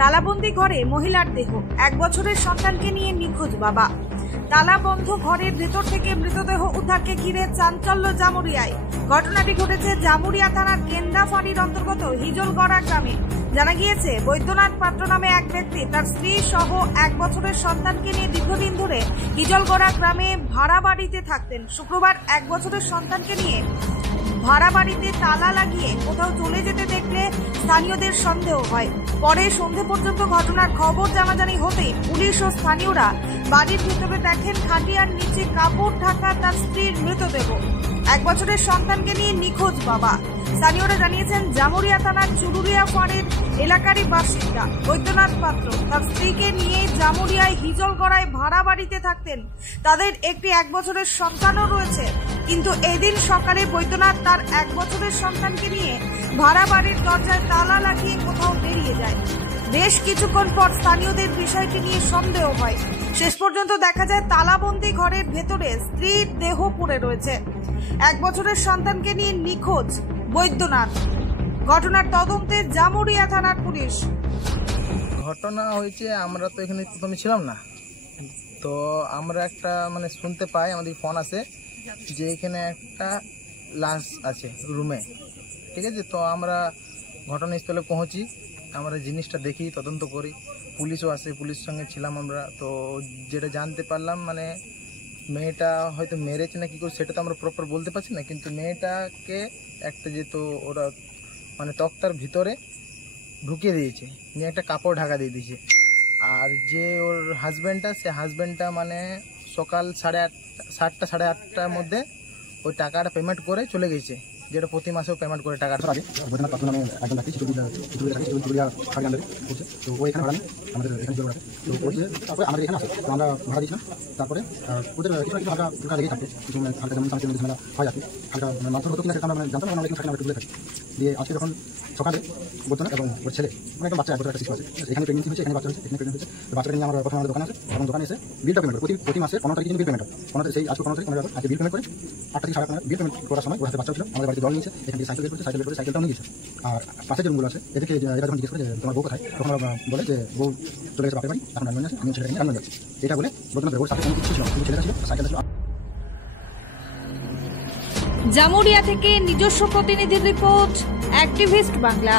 তালাবন্দি ঘরে মহিলার দেহ, 1 বছরের সন্তানকে নিয়ে নিখোঁজ বাবা। তালাবন্ধ ঘরের ভেতর থেকে মৃতদেহ উদ্ধারকে ঘিরে চাঞ্চল্য জামুরিয়ায়। ঘটনাটি ঘটেছে জামুরিয়া থানার কেন্দা ফাঁড়ির অন্তর্গত হিজলগড়া গ্রামে। জানা গিয়েছে, বৈদ্যনাথ পাত্র নামে এক ব্যক্তি তার স্ত্রী সহ 1 বছরের সন্তানকে নিয়ে দীর্ঘদিন ধরে হিজলগড়া গ্রামে ভাড়া বাড়িতে থাকতেন। শুক্রবার 1 বছরের সন্তানকে নিয়ে ভাড়া বাড়িতে তালা লাগিয়ে কোথাও চলে যেতে দেখলে স্থানীয়দের সন্দেহ হয়। পরে সন্ধে পর্যন্ত ঘটনার খবর জানাজানি হতেই পুলিশ ও স্থানীয়রা বাড়ির ভিতরে দেখেন খাটিয়ার নিচে কাপড় ঢাকা তার স্ত্রীর মৃতদেহ। 1 বছরের সন্তানকে নিয়ে নিখোঁজ বাবা। স্থানীয়রা জানিয়েছেন, জামুরিয়া থানার চুরুলিয়া ফাঁড়ির এলাকারই বাসিন্দা বৈদ্যনাথ পাত্র তার স্ত্রীকে নিয়ে জামুরিয়ায় হিজলগড়ায় ভাড়া বাড়িতে থাকতেন। তাদের একটি 1 বছরের সন্তানও রয়েছে। কিন্তু এদিন সকালে বৈদ্যনাথ তার 1 বছরের সন্তানকে নিয়ে ভাড়া বাড়ির দরজায় তালা লাগিয়ে কোথাও বেরিয়ে যায়। বেশ কিছুক্ষণ পর স্থানীয়দের বিষয়টি নিয়ে সন্দেহ হয়। শেষ পর্যন্ত দেখা যায় তালাবন্দি ঘরের ভেতরে স্ত্রীর দেহ পড়ে রয়েছে। 1 বছরের সন্তানকে নিয়ে নিখোঁজ বৈদ্যনাথ। ঘটনার তদন্তে জামুরিয়া থানার পুলিশ। ঘটনা হয়েছে, আমরা তো এখানে প্রথমে ছিলাম না, তো আমরা একটা শুনতে পাই, আমাদের ফোন আসে যে এখানে একটা লাশ আছে রুমে। ঠিক আছে, তো আমরা ঘটনাস্থলে পৌঁছি, আমরা জিনিসটা দেখি, তদন্ত করি, পুলিশও আসে, পুলিশের সঙ্গে ছিলাম আমরা। তো যেটা জানতে পারলাম মেয়েটা হয়তো মেরেছে না কি করে সেটা তো আমরা প্রপার বলতে পারছি না, কিন্তু মেয়েটাকে একটা যেহেতু ওরা তক্তার ভিতরে ঢুকিয়ে দিয়েছে, নিয়ে একটা কাপড় ঢাকা দিয়ে দিয়েছে। আর যে ওর হাজব্যান্ডটা, সে হাজব্যান্ডটা সকাল 7:30 সাড়ে 8টার মধ্যে ওই টাকাটা পেমেন্ট করে চলে গেছে, যেটা প্রতি মাসেও পেমেন্ট করে টাকাটা। আগে বৈদ্যনাথ পাত্র নামে একজন ব্যক্তি চুরুলিয়া ফাঁড়ির আন্ডারে করছে, তো ও এখানে ভাড়া নেই আমাদের এখানে জোর আছে। তো ওই তারপরে আমাদের এখানে আসে, তো আমরা ভাড়া দিয়েছিলাম। তারপরে ওদের কিছু হালকা ফুলকা লেগেই থাকতো, কিছু হালকা যেমন সামনে ঝামেলা হয় আর কি, হালকা মাত্র হতো কিনা সেটা আমরা জানতাম না, আমরা এখানে থাকি, আমরা একটু দূরে থাকি। দিয়ে আজকে যখন সকালে বৈদ্যনাথ এবং ওর ছেলে একটা বাচ্চা 1 বছর একটা শিশু আছে, এখানে প্রেগনেন্সি হয়েছে, এখানে বাচ্চা হয়েছে, এখানে প্রেগনেন্ট হয়েছে। তো বাচ্চাটা নিয়ে আমরা প্রথমে আমাদের দোকানে আসে, এবং দোকানে এসে বিলটা পেমেন্ট করি প্রতি মাসে 15 তারিখে বিল পেমেন্ট হয়। 15 সেই আজকে 15 তারিখ আজকে বিল পেমেন্ট করে 8 থেকে 8:30 বিল পেমেন্ট করার সময় ওর হাতে বাচ্চা ছিল, আমাদের বাড়িতে জল নিয়েছে, এখান থেকে সাইকেল বের করছে, সাইকেলটাও নিয়ে গেছে। আর পাশে যে রুমগুলো আছে এদেরকে এরা যখন জিজ্ঞেস করে যে তোমার বউ কোথায়, তখন ওরা বলে যে বউ চলে গেছে বাপের বাড়ি, এখন রান্না আছে, আমি ছেলেটাকে নিয়ে রান্না যাচ্ছি। এটা বলে বৈদ্যনাথ ওর সাথে কোনো কিছু ছিল না, কিন্তু ছেলেটা ছিল, সাইকেলটা ছিল। জামুরিয়া থেকে নিজস্ব প্রতিনিধি রিপোর্ট, অ্যাক্টিভিস্ট বাংলা।